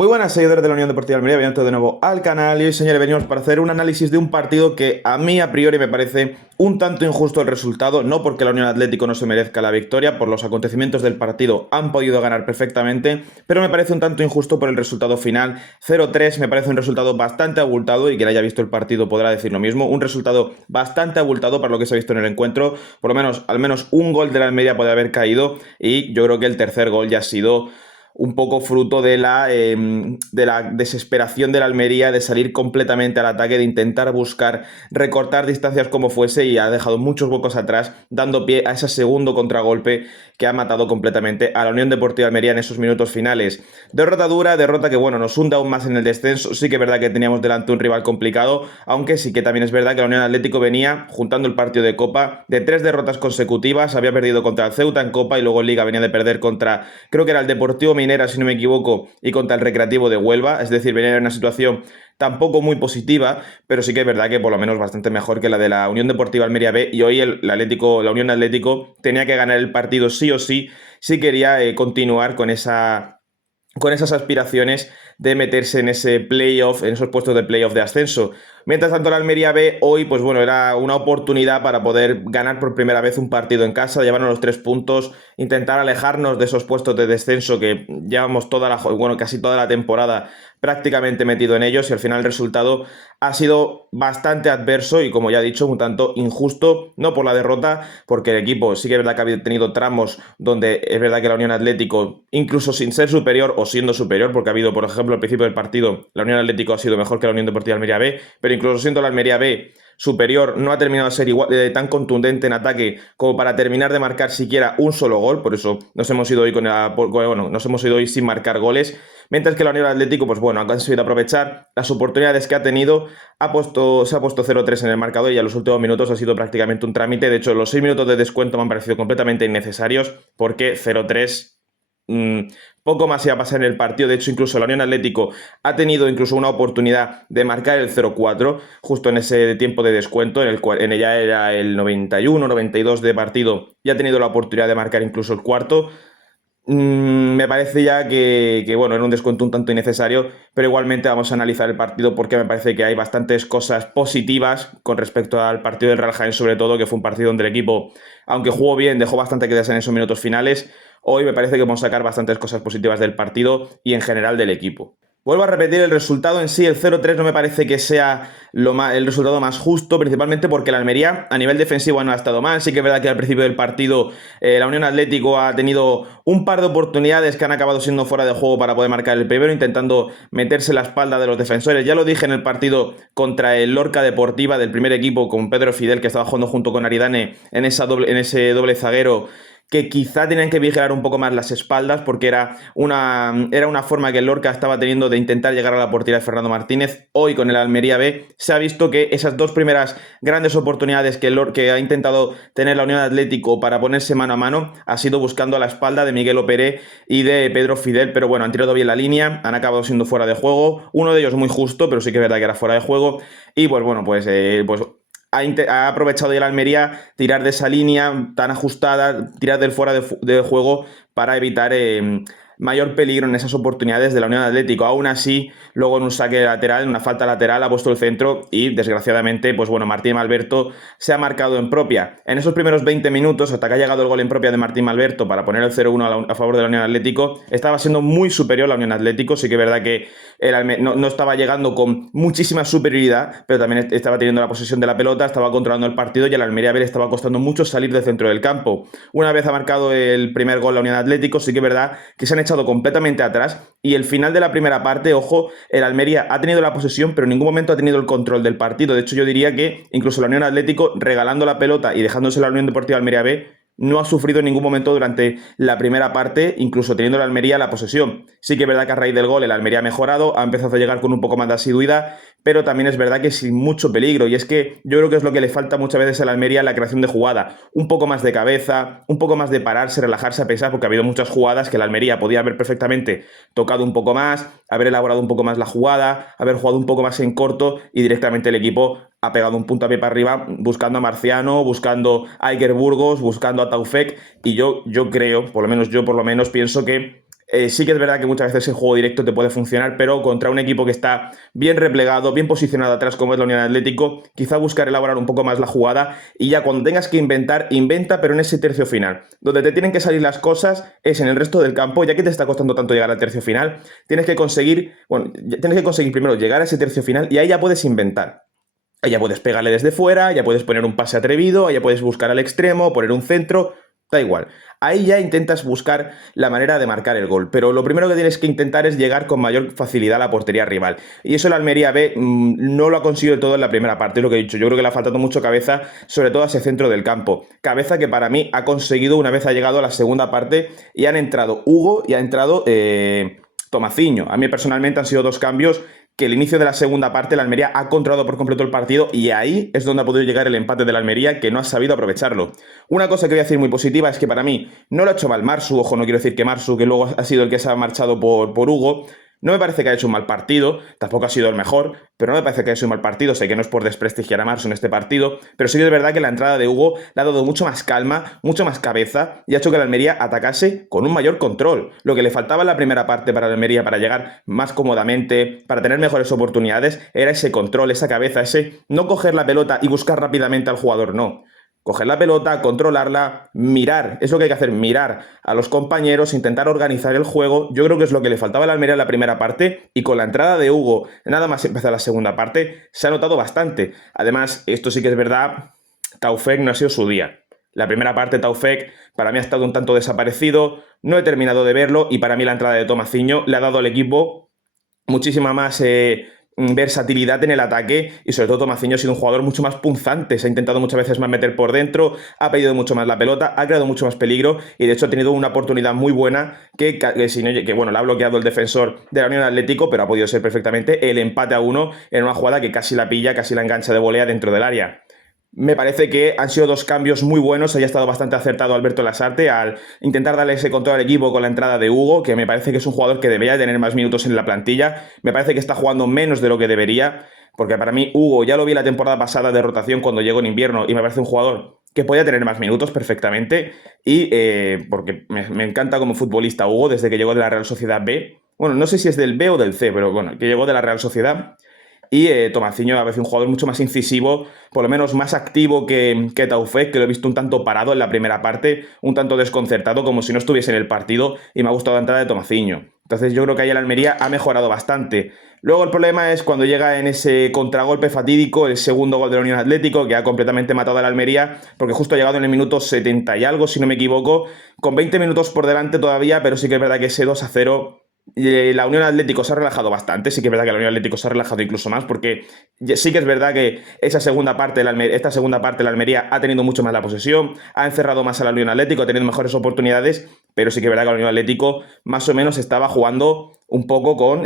Muy buenas, seguidores de la Unión Deportiva Almería, bienvenidos de nuevo al canal y hoy, señores, venimos para hacer un análisis de un partido que a mí a priori me parece un tanto injusto el resultado, no porque la Unión Atlético no se merezca la victoria, por los acontecimientos del partido han podido ganar perfectamente, pero me parece un tanto injusto por el resultado final. 0-3 me parece un resultado bastante abultado y quien haya visto el partido podrá decir lo mismo, un resultado bastante abultado para lo que se ha visto en el encuentro, por lo menos, al menos un gol de la Almería puede haber caído y yo creo que el tercer gol ya ha sido un poco fruto de la desesperación de la Almería de salir completamente al ataque, de intentar buscar recortar distancias como fuese y ha dejado muchos huecos atrás, dando pie a ese segundo contragolpe que ha matado completamente a la Unión Deportiva Almería en esos minutos finales. Derrota dura, derrota que bueno, nos hunde aún más en el descenso. Sí que es verdad que teníamos delante un rival complicado, aunque sí que también es verdad que la Unión Atlético venía, juntando el partido de Copa, de 3 derrotas consecutivas. Había perdido contra el Ceuta en Copa y luego en Liga venía de perder contra, creo que era el Deportivo Minera, si no me equivoco, y contra el Recreativo de Huelva. Es decir, venía en una situación tampoco muy positiva, pero sí que es verdad que por lo menos bastante mejor que la de la Unión Deportiva Almería B, y hoy la Unión Atlético tenía que ganar el partido sí o sí si quería continuar con esas aspiraciones de meterse en ese playoff, en esos puestos de playoff de ascenso. Mientras tanto, la Almería B hoy, pues bueno, era una oportunidad para poder ganar por primera vez un partido en casa, llevarnos los 3 puntos, intentar alejarnos de esos puestos de descenso que llevamos casi toda la temporada prácticamente metido en ellos, y al final el resultado ha sido bastante adverso y, como ya he dicho, un tanto injusto, no por la derrota, porque el equipo sí que es verdad que ha tenido tramos donde es verdad que la Unión Atlético, incluso sin ser superior o siendo superior, porque ha habido, por ejemplo, al principio del partido, la Unión Atlético ha sido mejor que la Unión Deportiva Almería B, pero incluso siendo la Almería B superior, no ha terminado de ser tan contundente en ataque como para terminar de marcar siquiera un solo gol. Por eso nos hemos ido hoy nos hemos ido hoy sin marcar goles. Mientras que la Unión Atlético, pues bueno, ha conseguido aprovechar las oportunidades que ha tenido, se ha puesto 0-3 en el marcador y a los últimos minutos ha sido prácticamente un trámite. De hecho, los 6 minutos de descuento me han parecido completamente innecesarios porque 0-3 poco más iba a pasar en el partido. De hecho, incluso la Unión Atlético ha tenido incluso una oportunidad de marcar el 0-4 justo en ese tiempo de descuento, en el cual en ella era el 91, 92 de partido, y ha tenido la oportunidad de marcar incluso el cuarto. Me parece ya bueno, era un descuento un tanto innecesario, pero igualmente vamos a analizar el partido porque me parece que hay bastantes cosas positivas con respecto al partido del Real Jaén, sobre todo, que fue un partido donde el equipo, aunque jugó bien, dejó bastante que desear en esos minutos finales. Hoy me parece que vamos a sacar bastantes cosas positivas del partido y en general del equipo. Vuelvo a repetir el resultado en sí, el 0-3 no me parece que sea el resultado más justo, principalmente porque la Almería a nivel defensivo no ha estado mal. Sí que es verdad que al principio del partido la Unión Atlético ha tenido un par de oportunidades que han acabado siendo fuera de juego para poder marcar el primero, intentando meterse en la espalda de los defensores. Ya lo dije en el partido contra el Lorca Deportiva del primer equipo, con Pedro Fidel, que estaba jugando junto con Aridane en ese doble zaguero, que quizá tenían que vigilar un poco más las espaldas porque era una forma que el Lorca estaba teniendo de intentar llegar a la portería de Fernando Martínez. Hoy con el Almería B se ha visto que esas dos primeras grandes oportunidades que ha intentado tener la Unión Atlético para ponerse mano a mano ha sido buscando a la espalda de Miguel Operé y de Pedro Fidel, pero bueno, han tirado bien la línea, han acabado siendo fuera de juego, uno de ellos muy justo, pero sí que es verdad que era fuera de juego, y pues bueno, pues ha aprovechado ya la Almería tirar de esa línea tan ajustada, tirar del fuera de juego para evitar mayor peligro en esas oportunidades de la Unión Atlético. Aún así, luego en un saque lateral, en una falta lateral, ha puesto el centro y desgraciadamente, pues bueno, Martín Malberto se ha marcado en propia. En esos primeros 20 minutos, hasta que ha llegado el gol en propia de Martín Malberto para poner el 0-1 a favor de la Unión Atlético, estaba siendo muy superior la Unión Atlético. Sí que es verdad que no estaba llegando con muchísima superioridad, pero también estaba teniendo la posesión de la pelota, estaba controlando el partido y a la Almería B le estaba costando mucho salir del centro del campo. Una vez ha marcado el primer gol la Unión Atlético, sí que es verdad que se han echado completamente atrás, y el final de la primera parte, ojo, el Almería ha tenido la posesión, pero en ningún momento ha tenido el control del partido. De hecho, yo diría que incluso la Unión Atlético, regalando la pelota y dejándose la Unión Deportiva Almería B, no ha sufrido en ningún momento durante la primera parte, incluso teniendo la Almería la posesión. Sí que es verdad que a raíz del gol el Almería ha mejorado, ha empezado a llegar con un poco más de asiduidad, pero también es verdad que sin mucho peligro, y es que yo creo que es lo que le falta muchas veces a la Almería, la creación de jugada, un poco más de cabeza, un poco más de pararse, relajarse a pesar, porque ha habido muchas jugadas que la Almería podía haber perfectamente tocado un poco más, haber elaborado un poco más la jugada, haber jugado un poco más en corto, y directamente el equipo ha pegado un puntapié para arriba buscando a Marciano, buscando a Iker Burgos, buscando a Taufek, y yo creo, por lo menos pienso que Sí que es verdad que muchas veces el juego directo te puede funcionar, pero contra un equipo que está bien replegado, bien posicionado atrás como es la Unión Atlético, quizá buscar elaborar un poco más la jugada y ya cuando tengas que inventar, inventa, pero en ese tercio final. Donde te tienen que salir las cosas es en el resto del campo, ya que te está costando tanto llegar al tercio final, tienes que conseguir primero llegar a ese tercio final y ahí ya puedes inventar. Ahí ya puedes pegarle desde fuera, ya puedes poner un pase atrevido, ahí ya puedes buscar al extremo, poner un centro, da igual. Ahí ya intentas buscar la manera de marcar el gol, pero lo primero que tienes que intentar es llegar con mayor facilidad a la portería rival. Y eso el Almería B no lo ha conseguido del todo en la primera parte, es lo que he dicho. Yo creo que le ha faltado mucho cabeza, sobre todo a ese centro del campo. Cabeza que para mí ha conseguido una vez ha llegado a la segunda parte y han entrado Hugo y ha entrado Tomaciño. A mí personalmente han sido dos cambios que el inicio de la segunda parte la Almería ha controlado por completo el partido y ahí es donde ha podido llegar el empate de la Almería, que no ha sabido aprovecharlo. Una cosa que voy a decir muy positiva es que para mí no lo ha hecho mal Marsu, ojo, no quiero decir que Marsu, que luego ha sido el que se ha marchado por Hugo, no me parece que haya hecho un mal partido, tampoco ha sido el mejor, pero no me parece que haya hecho un mal partido, sé que no es por desprestigiar a Marsu en este partido, pero sí que es verdad que la entrada de Hugo le ha dado mucho más calma, mucho más cabeza y ha hecho que la Almería atacase con un mayor control. Lo que le faltaba en la primera parte para la Almería para llegar más cómodamente, para tener mejores oportunidades, era ese control, esa cabeza, ese no coger la pelota y buscar rápidamente al jugador, no. Coger la pelota, controlarla, mirar, es lo que hay que hacer, mirar a los compañeros, intentar organizar el juego. Yo creo que es lo que le faltaba a la Almería en la primera parte y con la entrada de Hugo, nada más empezar la segunda parte, se ha notado bastante. Además, esto sí que es verdad, Taufek no ha sido su día. La primera parte, Taufek, para mí ha estado un tanto desaparecido, no he terminado de verlo y para mí la entrada de Tomaciño le ha dado al equipo muchísima más versatilidad en el ataque y sobre todo Tomaciño ha sido un jugador mucho más punzante, se ha intentado muchas veces más meter por dentro, ha pedido mucho más la pelota, ha creado mucho más peligro y de hecho ha tenido una oportunidad muy buena que bueno, la ha bloqueado el defensor de la Unión Atlético, pero ha podido ser perfectamente el empate a 1 en una jugada que casi la pilla, casi la engancha de volea dentro del área. Me parece que han sido dos cambios muy buenos, haya estado bastante acertado Alberto Lasarte al intentar darle ese control al equipo con la entrada de Hugo, que me parece que es un jugador que debería tener más minutos en la plantilla, me parece que está jugando menos de lo que debería, porque para mí Hugo ya lo vi la temporada pasada de rotación cuando llegó en invierno y me parece un jugador que podía tener más minutos perfectamente y porque me encanta como futbolista Hugo desde que llegó de la Real Sociedad B, bueno, no sé si es del B o del C, pero bueno, que llegó de la Real Sociedad. Y Tomaciño a veces un jugador mucho más incisivo, por lo menos más activo que Taufek, que lo he visto un tanto parado en la primera parte, un tanto desconcertado, como si no estuviese en el partido, y me ha gustado la entrada de Tomaciño. Entonces yo creo que ahí el Almería ha mejorado bastante. Luego el problema es cuando llega en ese contragolpe fatídico, el segundo gol de la Unión Atlético, que ha completamente matado a la Almería, porque justo ha llegado en el minuto 70 y algo, si no me equivoco, con 20 minutos por delante todavía, pero sí que es verdad que ese 2-0 la Unión Atlético se ha relajado bastante, sí que es verdad que la Unión Atlético se ha relajado incluso más, porque sí que es verdad que esta segunda parte de la Almería ha tenido mucho más la posesión, ha encerrado más a la Unión Atlético, ha tenido mejores oportunidades, pero sí que es verdad que la Unión Atlético más o menos estaba jugando un poco con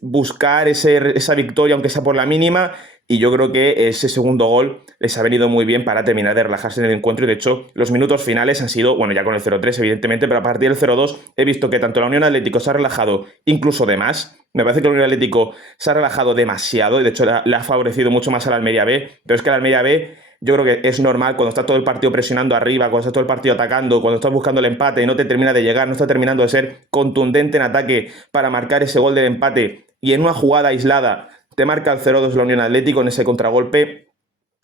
buscar esa victoria, aunque sea por la mínima, y yo creo que ese segundo gol les ha venido muy bien para terminar de relajarse en el encuentro y de hecho los minutos finales han sido, bueno, ya con el 0-3 evidentemente, pero a partir del 0-2 he visto que tanto la Unión Atlético se ha relajado incluso de más, me parece que la Unión Atlético se ha relajado demasiado y de hecho le ha favorecido mucho más a la Almería B, pero es que la Almería B yo creo que es normal cuando está todo el partido presionando arriba, cuando está todo el partido atacando, cuando estás buscando el empate y no te termina de llegar, no está terminando de ser contundente en ataque para marcar ese gol del empate y en una jugada aislada te marca el 0-2 la Unión Atlético en ese contragolpe.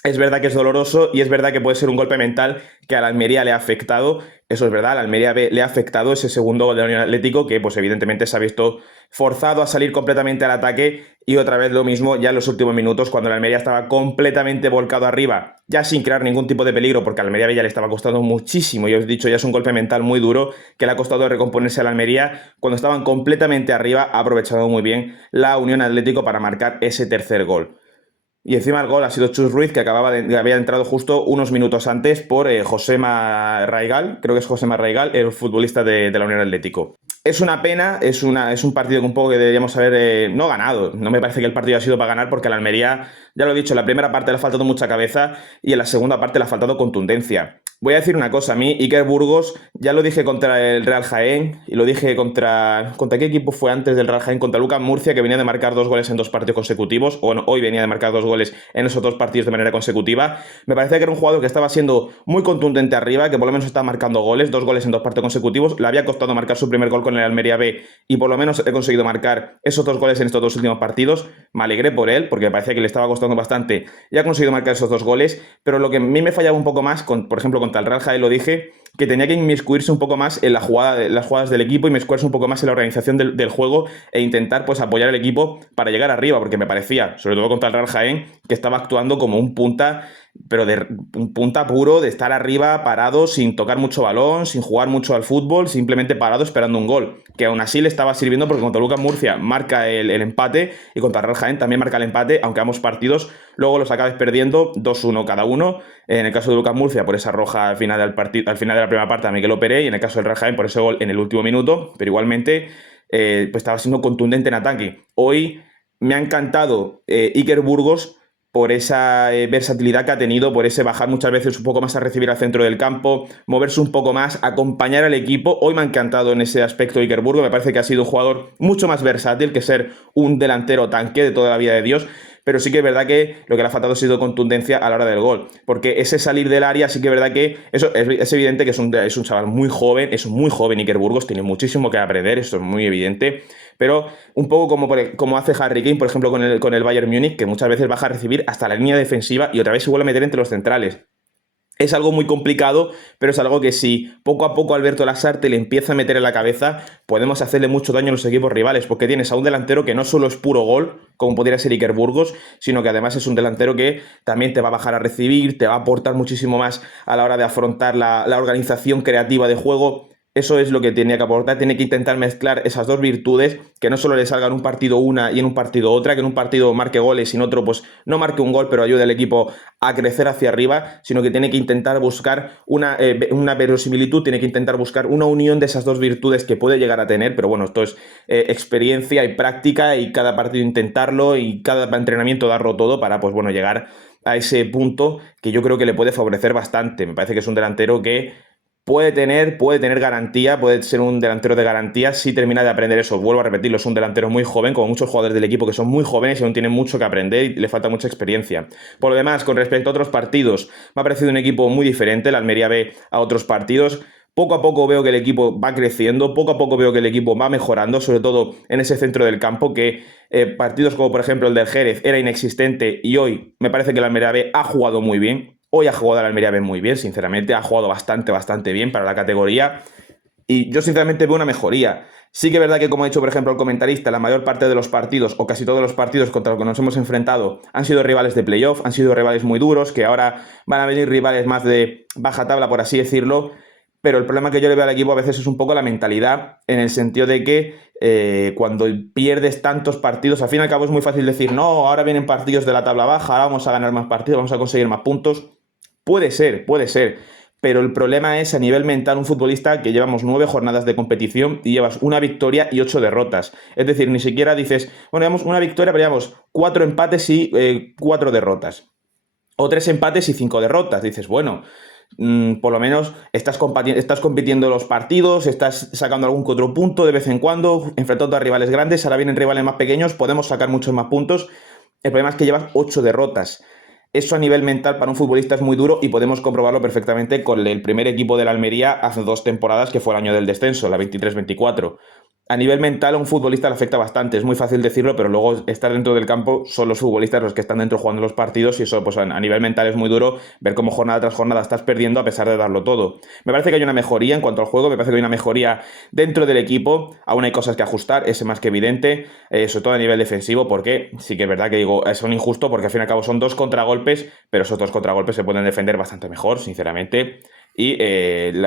Es verdad que es doloroso y es verdad que puede ser un golpe mental que a la Almería le ha afectado. Eso es verdad, a la Almería B le ha afectado ese segundo gol de la Unión Atlético que pues evidentemente se ha visto forzado a salir completamente al ataque y otra vez lo mismo ya en los últimos minutos cuando la Almería estaba completamente volcado arriba, ya sin crear ningún tipo de peligro porque a la Almería B ya le estaba costando muchísimo. Yo os he dicho, ya es un golpe mental muy duro que le ha costado recomponerse a la Almería. Cuando estaban completamente arriba ha aprovechado muy bien la Unión Atlético para marcar ese tercer gol. Y encima el gol ha sido Chus Ruiz, que había entrado justo unos minutos antes por Josema Raigal, creo que es Josema Raigal, el futbolista de la Unión Atlético. Es una pena, es un partido que un poco que deberíamos haber no ganado. No me parece que el partido haya sido para ganar porque a la Almería, ya lo he dicho, en la primera parte le ha faltado mucha cabeza y en la segunda parte le ha faltado contundencia. Voy a decir una cosa, a mí Iker Burgos, ya lo dije contra el Real Jaén y lo dije ¿contra qué equipo fue antes del Real Jaén? Contra Lucas Murcia, que venía de marcar 2 goles en 2 partidos consecutivos, o bueno, hoy venía de marcar 2 goles en esos 2 partidos de manera consecutiva. Me parecía que era un jugador que estaba siendo muy contundente arriba, que por lo menos estaba marcando goles, 2 goles en 2 partidos consecutivos. Le había costado marcar su primer gol con el Almería B y por lo menos he conseguido marcar esos 2 goles en estos 2 últimos partidos. Me alegré por él, porque me parecía que le estaba costando bastante y ha conseguido marcar esos 2 goles, pero lo que a mí me fallaba un poco más, por ejemplo, contra el Real Jaén lo dije, que tenía que inmiscuirse un poco más en las jugadas del equipo, inmiscuirse un poco más en la organización del juego e intentar pues apoyar al equipo para llegar arriba, porque me parecía, sobre todo contra el Real Jaén, que estaba actuando como un punta, pero de un punta puro, de estar arriba parado, sin tocar mucho balón, sin jugar mucho al fútbol, simplemente parado esperando un gol, que aún así le estaba sirviendo porque contra Lucas Murcia marca el empate y contra el Real Jaén también marca el empate, aunque ambos partidos luego los acabes perdiendo 2-1 cada uno. En el caso de Lucas Murcia por esa roja al final al final de la primera parte a Mikel Operé, y en el caso del Real Jaén por ese gol en el último minuto, pero igualmente pues estaba siendo contundente en ataque. Hoy me ha encantado Iker Burgos por esa versatilidad que ha tenido, por ese bajar muchas veces un poco más a recibir al centro del campo, moverse un poco más, acompañar al equipo. Hoy me ha encantado en ese aspecto Iker Burgos, me parece que ha sido un jugador mucho más versátil que ser un delantero tanque de toda la vida de Dios. Pero sí que es verdad que lo que le ha faltado ha sido contundencia a la hora del gol. Porque ese salir del área sí que es verdad que eso es evidente que es un chaval muy joven, es muy joven Iker Burgos, tiene muchísimo que aprender, eso es muy evidente. Pero un poco como hace Harry Kane, por ejemplo, con el Bayern Múnich, que muchas veces baja a recibir hasta la línea defensiva y otra vez se vuelve a meter entre los centrales. Es algo muy complicado, pero es algo que si poco a poco Alberto Lasarte le empieza a meter en la cabeza, podemos hacerle mucho daño a los equipos rivales, porque tienes a un delantero que no solo es puro gol, como podría ser Iker Burgos, sino que además es un delantero que también te va a bajar a recibir, te va a aportar muchísimo más a la hora de afrontar la organización creativa de juego. Eso es lo que tenía que aportar, tiene que intentar mezclar esas dos virtudes, que no solo le salga en un partido una y en un partido otra, que en un partido marque goles y en otro pues no marque un gol, pero ayude al equipo a crecer hacia arriba, sino que tiene que intentar buscar una verosimilitud, tiene que intentar buscar una unión de esas dos virtudes que puede llegar a tener, pero bueno, esto es experiencia y práctica y cada partido intentarlo y cada entrenamiento darlo todo para pues bueno, llegar a ese punto que yo creo que le puede favorecer bastante. Me parece que es un delantero que puede tener garantía, puede ser un delantero de garantía si termina de aprender eso. Vuelvo a repetirlo, es un delantero muy joven, como muchos jugadores del equipo que son muy jóvenes y aún tienen mucho que aprender y le falta mucha experiencia. Por lo demás, con respecto a otros partidos, me ha parecido un equipo muy diferente, la Almería B a otros partidos. Poco a poco veo que el equipo va creciendo, poco a poco veo que el equipo va mejorando, sobre todo en ese centro del campo, que partidos como por ejemplo el del Jerez era inexistente y hoy me parece que la Almería B ha jugado muy bien. Hoy ha jugado la Almería B muy bien, sinceramente, ha jugado bastante bien para la categoría y yo sinceramente veo una mejoría. Sí que es verdad que, como ha dicho por ejemplo el comentarista, la mayor parte de los partidos o casi todos los partidos contra los que nos hemos enfrentado han sido rivales de playoff, han sido rivales muy duros, que ahora van a venir rivales más de baja tabla, por así decirlo. Pero el problema que yo le veo al equipo a veces es un poco la mentalidad, en el sentido de que cuando pierdes tantos partidos, al fin y al cabo es muy fácil decir, no, ahora vienen partidos de la tabla baja, ahora vamos a ganar más partidos, vamos a conseguir más puntos. Puede ser, pero el problema es a nivel mental un futbolista que llevamos 9 jornadas de competición y llevas una victoria y 8 derrotas. Es decir, ni siquiera dices, bueno, llevamos una victoria, pero llevamos 4 empates y 4 derrotas. O 3 empates y 5 derrotas. Dices, bueno, por lo menos estás compitiendo los partidos, estás sacando algún que otro punto de vez en cuando, enfrentando a rivales grandes, ahora vienen rivales más pequeños, podemos sacar muchos más puntos. El problema es que llevas 8 derrotas. Eso a nivel mental para un futbolista es muy duro y podemos comprobarlo perfectamente con el primer equipo de la Almería hace 2 temporadas, que fue el año del descenso, la 23-24. A nivel mental a un futbolista le afecta bastante, es muy fácil decirlo, pero luego estar dentro del campo son los futbolistas los que están dentro jugando los partidos y eso pues a nivel mental es muy duro ver cómo jornada tras jornada estás perdiendo a pesar de darlo todo. Me parece que hay una mejoría en cuanto al juego, me parece que hay una mejoría dentro del equipo, aún hay cosas que ajustar, es más que evidente, sobre todo a nivel defensivo, porque sí que es verdad que digo, es un injusto porque al fin y al cabo son 2 contragolpes, pero esos 2 contragolpes se pueden defender bastante mejor, sinceramente, y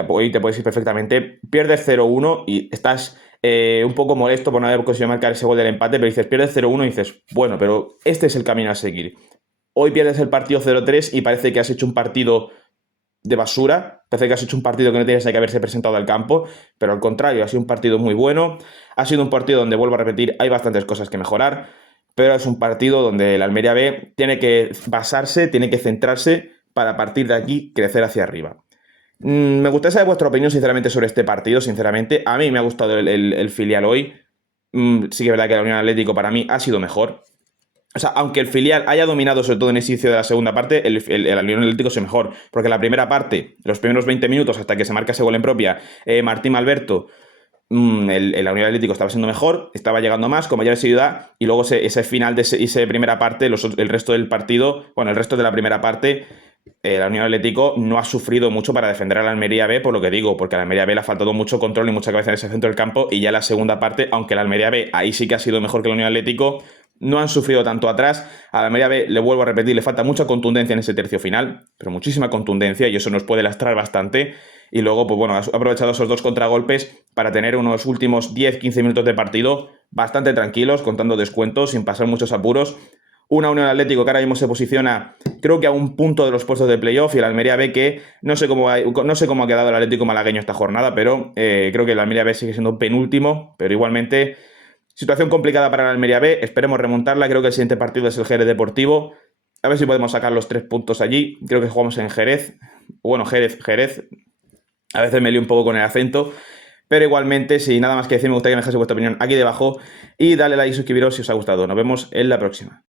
hoy te puedes ir perfectamente, pierdes 0-1 y estás un poco molesto por no haber conseguido marcar ese gol del empate, pero dices, pierdes 0-1 y dices, bueno, pero este es el camino a seguir. Hoy pierdes el partido 0-3 y parece que has hecho un partido de basura, parece que has hecho un partido que no tienes que haberse presentado al campo, pero al contrario, ha sido un partido muy bueno, ha sido un partido donde, vuelvo a repetir, hay bastantes cosas que mejorar, pero es un partido donde el Almería B tiene que basarse, tiene que centrarse para a partir de aquí crecer hacia arriba. Me gustaría saber vuestra opinión, sinceramente, sobre este partido, sinceramente. A mí me ha gustado el filial hoy. Sí que es verdad que la Unión Atlético para mí ha sido mejor. O sea, aunque el filial haya dominado sobre todo en el inicio de la segunda parte, el Unión Atlético es mejor. Porque la primera parte, los primeros 20 minutos hasta que se marca ese gol en propia, Martín Alberto, el Unión Atlético estaba siendo mejor, estaba llegando más, con mayor asiduidad, y luego ese final de esa primera parte, el resto del partido, bueno, el resto de la primera parte, la Unión Atlético no ha sufrido mucho para defender a la Almería B, por lo que digo, porque a la Almería B le ha faltado mucho control y mucha cabeza en ese centro del campo, y ya la segunda parte, aunque la Almería B ahí sí que ha sido mejor que la Unión Atlético, no han sufrido tanto atrás. A la Almería B, le vuelvo a repetir, le falta mucha contundencia en ese tercio final, pero muchísima contundencia, y eso nos puede lastrar bastante. Y luego, pues bueno, ha aprovechado esos dos contragolpes para tener unos últimos 10-15 minutos de partido bastante tranquilos, contando descuentos, sin pasar muchos apuros. Una Unión Atlético que ahora mismo se posiciona, creo que a un punto de los puestos de playoff, y el Almería B que no sé cómo ha quedado el Atlético malagueño esta jornada, pero creo que el Almería B sigue siendo penúltimo, pero igualmente situación complicada para el Almería B. Esperemos remontarla. Creo que el siguiente partido es el Jerez Deportivo. A ver si podemos sacar los 3 puntos allí. Creo que jugamos en Jerez. Bueno, Jerez. A veces me lío un poco con el acento. Pero igualmente, sin nada más que decir, me gustaría que me dejase vuestra opinión aquí debajo. Y dale like y suscribiros si os ha gustado. Nos vemos en la próxima.